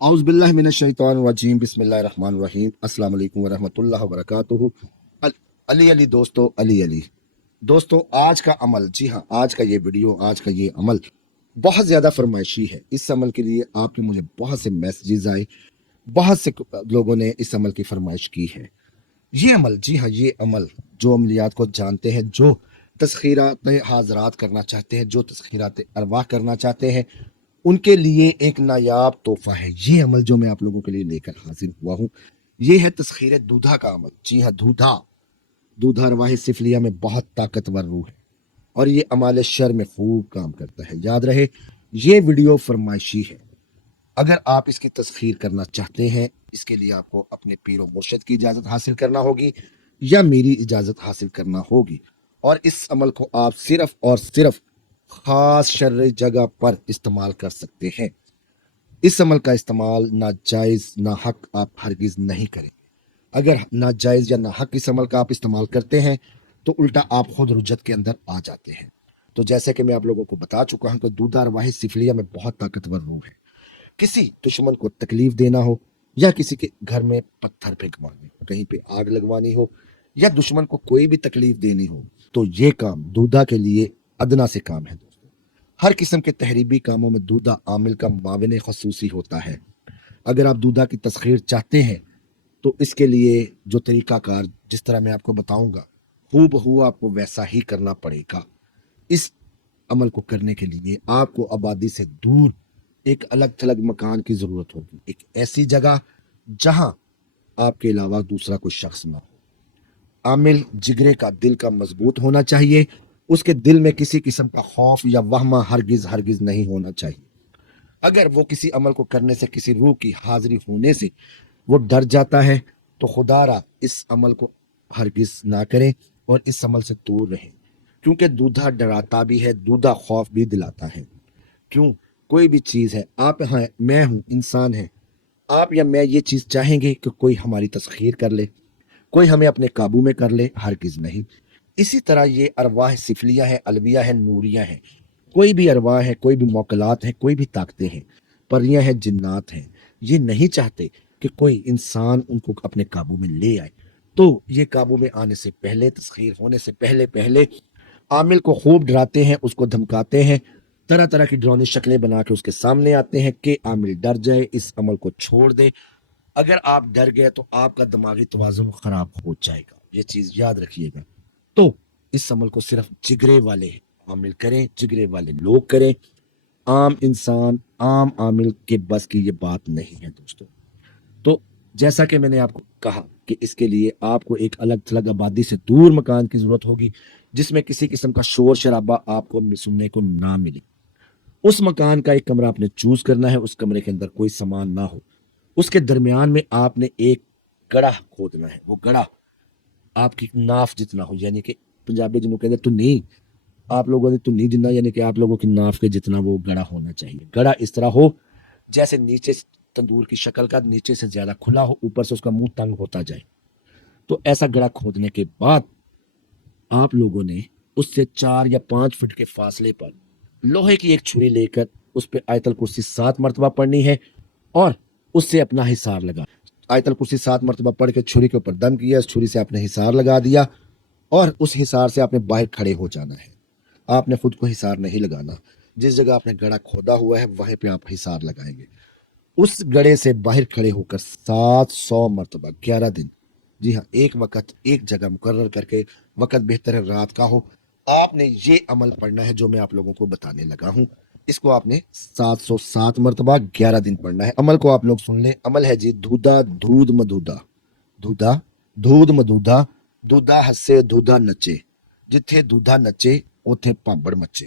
औज़ बिल्लाहि मिनश शैतानिर रजीम बिस्मिल्लाहिर रहमानिर रहीम अस्सलाम वालेकुम व रहमतुल्लाहि व बरकातुहू। अली अली दोस्तों, अली अली दोस्तों, आज का अमल, जी हाँ, आज का ये वीडियो, आज का ये अमल बहुत ज़्यादा फरमाइशी है। इस अमल के लिए आपके मुझे बहुत से मैसेजेस आए, बहुत से लोगों ने इस अमल की फरमाइश की है। ये अमल, जी हाँ, ये अमल जो अमलियात को जानते हैं, जो तस्खीरात हाज़रात करना चाहते हैं, जो तस्खीरात अरवाह करना चाहते हैं, उनके लिए एक नायाब तोहफा है। ये अमल जो मैं आप लोगों के लिए लेकर हाजिर हुआ हूँ, ये है तस्खीर दूधा का अमल। जी हाँ, दूधा दूधा अरवाह सिफलिया में बहुत ताकतवर रूह है और ये अमाल शर में खूब काम करता है। याद रहे, ये वीडियो फरमाइशी है। अगर आप इसकी तस्खीर करना चाहते हैं, इसके लिए आपको अपने पीर व मुर्शिद की इजाज़त हासिल करना होगी या मेरी इजाज़त हासिल करना होगी। और इस अमल को आप सिर्फ और सिर्फ खास शर्री जगह पर इस्तेमाल कर सकते हैं। इस अमल का इस्तेमाल नाजायज़ नाहक आप हरगिज़ नहीं करें। अगर नाजायज़ या नाहक इस अमल का आप इस्तेमाल करते हैं तो उल्टा आप खुद रुजत के अंदर आ जाते हैं। तो जैसे कि मैं आप लोगों को बता चुका हूं कि दूधा अरवाह सिफलिया में बहुत ताकतवर रूह है। किसी दुश्मन को तकलीफ देना हो या किसी के घर में पत्थर फेंकवाने हो, कहीं पे आग लगवानी हो या दुश्मन को कोई भी तकलीफ देनी हो, तो ये काम दूधा के लिए अदना से काम है दोस्तों। हर किस्म के तहरीबी कामों में दूधा आमिल का माविन खसूसी होता है। अगर आप दूधा की तस्खीर चाहते हैं तो इसके लिए जो तरीकाकार जिस तरह मैं आपको बताऊंगा, हूबहू आपको वैसा ही करना पड़ेगा। इस अमल को करने के लिए आपको आबादी से दूर एक अलग थलग मकान की जरूरत होगी, एक ऐसी जगह जहां आपके अलावा दूसरा कोई शख्स ना हो। आमिल जिगरे का दिल का मजबूत होना चाहिए। उसके दिल में किसी किस्म का खौफ या वहमा हरगिज हरगिज नहीं होना चाहिए। अगर वो किसी अमल को करने से, किसी रूह की हाजिरी होने से वो डर जाता है, तो खुदारा इस अमल को हरगिज ना करें और इस अमल से दूर रहें। क्योंकि दूधा डराता भी है, दूधा खौफ भी दिलाता है। क्यों? कोई भी चीज़ है, आप हैं, मैं हूं, इंसान है, आप या मैं ये चीज़ चाहेंगे कि कोई हमारी तस्खीर कर ले, कोई हमें अपने काबू में कर ले? हरगिज नहीं। इसी तरह ये अरवाह सिफलिया है, अलविया है, नूरिया है। कोई भी अरवाह है, कोई भी मौकलात है, कोई भी ताकतें हैं, परियां हैं, जिन्नात हैं, ये नहीं चाहते कि कोई इंसान उनको अपने काबू में ले आए। तो ये काबू में आने से पहले, तस्खीर होने से पहले पहले आमिल को खूब डराते हैं, उसको धमकाते हैं, तरह तरह की डरावनी शक्लें बना के उसके सामने आते हैं कि आमिल डर जाए, इस अमल को छोड़ दे। अगर आप डर गए तो आपका दिमागी तवाज़ुन खराब हो जाएगा, ये चीज याद रखिएगा। तो इस अमल को सिर्फ जिगरे वाले आमिल करें, जिगरे वाले लोग करें। आम इंसान, आम आमिल के बस की ये बात नहीं है दोस्तों। तो जैसा कि मैंने आपको कहा कि इसके लिए आपको एक अलग थलग आबादी से दूर मकान की जरूरत होगी, जिसमें किसी किस्म का शोर शराबा आपको सुनने को ना मिले। उस मकान का एक कमरा आपने चूज करना है, उस कमरे के अंदर कोई सामान ना हो। उसके दरमियान में आपने एक गड़ा खोदना है। वो गड़ा आपकी नाफ जितना हो, यानी कि पंजाबी जिन्हों कहते तो नहीं, आप लोगों ने तो नहीं जितना, यानी कि आप लोगों की नाफ के जितना वो गड़ा होना चाहिए। गड़ा इस तरह हो जैसे नीचे तंदूर की शक्ल का, नीचे से ज्यादा खुला हो, ऊपर से उसका मुंह तंग होता जाए। तो ऐसा गड़ा खोदने के बाद आप लोगों ने उससे 4 या 5 फीट के फासले पर लोहे की एक छुरी लेकर उस पर आयतल कुर्सी 7 मरतबा पढ़नी है और उससे अपना हिसार लगा। आयतल कुर्सी 7 मरतबा पढ़ के छुरी के ऊपर दम किया, उस छुरी से आपने हिसार लगा दिया और उस हिसार से आपने बाहर खड़े हो जाना है। आपने खुद को हिसार नहीं लगाना। जिस जगह आपने गड़ा खोदा हुआ है वहीं पे आप हिसार लगाएंगे। उस गड़े से बाहर खड़े होकर 700 मरतबा 11 दिन, जी हाँ, एक वक्त एक जगह मुकर्रर करके, वक्त बेहतर है रात का हो, आपने ये अमल पढ़ना है जो मैं आप लोगों को बताने लगा हूं। इसको आपने 707 मरतबा 11 दिन पढ़ना है। अमल को आप लोग सुन लें। अमल है जी, धूधा धूध मधूदा, धूधा धूध मधूदा, दूधा हंसे दूधा नचे, जिथे दूधा नचे उथे पांबड़ मचे।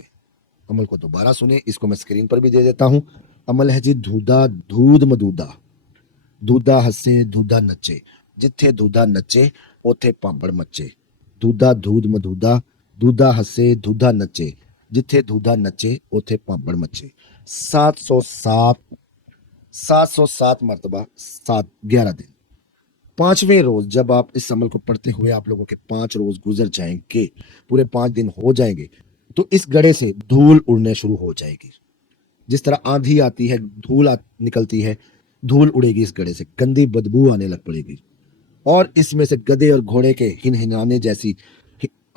अमल को दोबारा सुने, इसको मैं स्क्रीन पर भी दे देता हूं। अमल है जी, धूधा धूध मधूदा, दूधा हंसे दूधा नचे, जिथे दूधा नचे उथे पांबड़ मचे। दूधा धूध मधूदा, दूधा हंसे दूधा नचे, जिथे दूधा नचे उथे पांबड़ मचे। 707, 707 मरतबा 11 दिन। पांचवें रोज जब आप इस अमल को पढ़ते हुए आप लोगों के 5 रोज गुजर जाएंगे, पूरे 5 दिन हो जाएंगे, तो इस गड़े से धूल उड़ने शुरू हो जाएगी। जिस तरह आंधी आती है, धूल निकलती है, धूल उड़ेगी इस गड़े से, गंदी बदबू आने लग पड़ेगी और इसमें से गधे और घोड़े के हिनहिनाने जैसी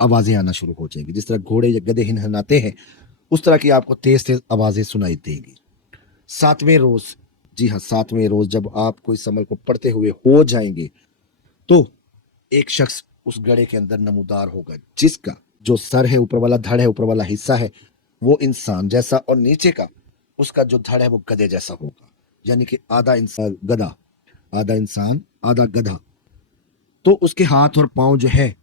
आवाजें आना शुरू हो जाएंगी। जिस तरह घोड़े या गधे हिनहिनाते हैं उस तरह की आपको तेज तेज आवाजें सुनाई देंगी। सातवें रोज, जी हाँ, सातवें रोज जब आप कोई समल को पढ़ते हुए हो जाएंगे तो एक शख्स उस गड़े के अंदर नमूदार होगा जिसका जो सर है, ऊपर वाला धड़ है, ऊपर वाला हिस्सा है वो इंसान जैसा और नीचे का उसका जो धड़ है वो गधे जैसा होगा। यानी कि आधा इंसान गधा, आधा इंसान आधा गधा। तो उसके हाथ और पांव जो है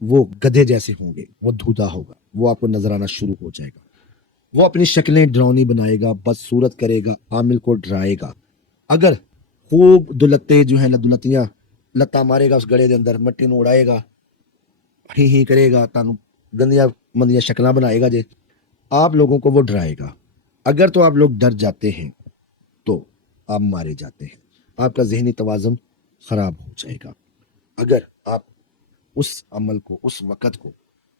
वो गधे जैसे होंगे, वो धूधा होगा, वो आपको नजर आना शुरू हो जाएगा। वो अपनी शक्लें डरावनी बनाएगा, बदसूरत करेगा, आमिल को डराएगा। अगर खूब दुलत्ते जो है ना, दुलतियां लत्ता मारेगा उस गड़े के अंदर, मट्टी ਨੂੰ उड़ाएगा, ही करेगा, तानू गंदियां मंदियां शक्लां बनाएगा जे, आप लोगों को वो डराएगा। अगर तो आप लोग डर जाते हैं तो आप मारे जाते हैं, आपका जहनी तवाज़ुन खराब हो जाएगा। अगर आप उस अमल को, उस वक़्त को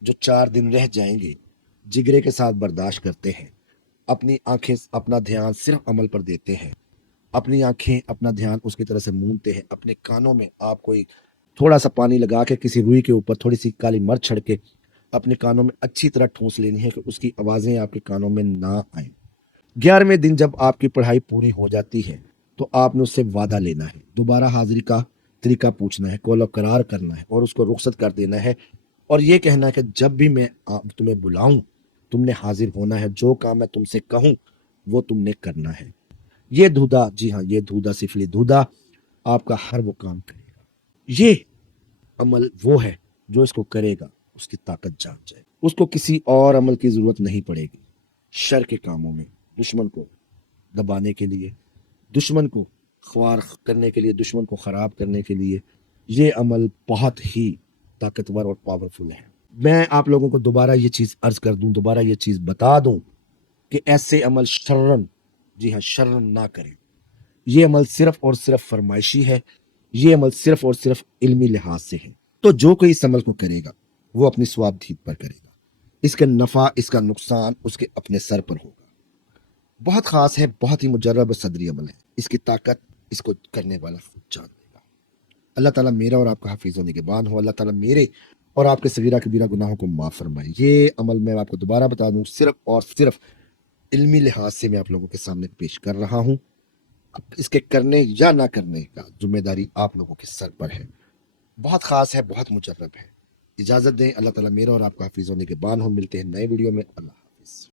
जो 4 दिन रह जाएंगे जिगरे के साथ बर्दाश्त करते हैं, अपनी आंखें अपना ध्यान सिर्फ अमल पर देते हैं, अपनी आंखें अपना ध्यान उसकी तरह से मूंदते हैं, अपने कानों में आप कोई थोड़ा सा पानी लगा के किसी रुई के ऊपर थोड़ी सी काली मिर्च छिड़क के अपने कानों में अच्छी तरह ठूंस लेनी है कि उसकी आवाज़ें आपके कानों में ना आए। 11वें दिन जब आपकी पढ़ाई पूरी हो जाती है तो आपने उससे वादा लेना है, दोबारा हाजिरी का तरीका पूछना है, कौल करार करना है और उसको रुखसत कर देना है और ये कहना है कि जब भी मैं तुम्हें बुलाऊं तुमने हाजिर होना है, जो काम मैं तुमसे कहूं वो तुमने करना है। ये धूधा, जी हाँ, ये धूधा सिफली धूधा आपका हर वो काम करेगा। ये अमल वो है जो इसको करेगा उसकी ताकत जाग जाए, उसको किसी और अमल की जरूरत नहीं पड़ेगी। शर के कामों में दुश्मन को दबाने के लिए, दुश्मन को ख्वार करने के लिए, दुश्मन को खराब करने के लिए ये अमल बहुत ही ताकतवर और पावरफुल है। मैं आप लोगों को दोबारा ये चीज़ अर्ज कर दूं, दोबारा ये चीज़ बता दूं कि ऐसे अमल शर्रन, जी हाँ, शर्रन ना करें। ये अमल सिर्फ और सिर्फ फरमाइशी है, ये अमल सिर्फ और सिर्फ इल्मी लिहाज से है। तो जो कोई इस अमल को करेगा वो अपनी स्वाबदीद पर करेगा, इसका नफ़ा इसका नुकसान उसके अपने सर पर होगा। बहुत ख़ास है, बहुत ही मुजर्रब सदरी अमल है, इसकी ताकत इसको करने वाला खुद जान लेगा। अल्लाह ताला मेरा और आपका हाफिज़ व निगहबान हो। अल्लाह ताला मेरे और आपके सगीरा कबीरा गुनाहों को माफ़ फरमाए। ये अमल मैं आपको दोबारा बता दूं सिर्फ और सिर्फ इल्मी लिहाज से मैं आप लोगों के सामने पेश कर रहा हूँ। अब इसके करने या ना करने का जिम्मेदारी आप लोगों के सर पर है। बहुत ख़ास है, बहुत मुजर्रब है। इजाज़त दें, अल्लाह ताला मेरा और आपका हाफिज़ व निगहबान हो। मिलते हैं नए वीडियो में। अल्लाह हाफिज़।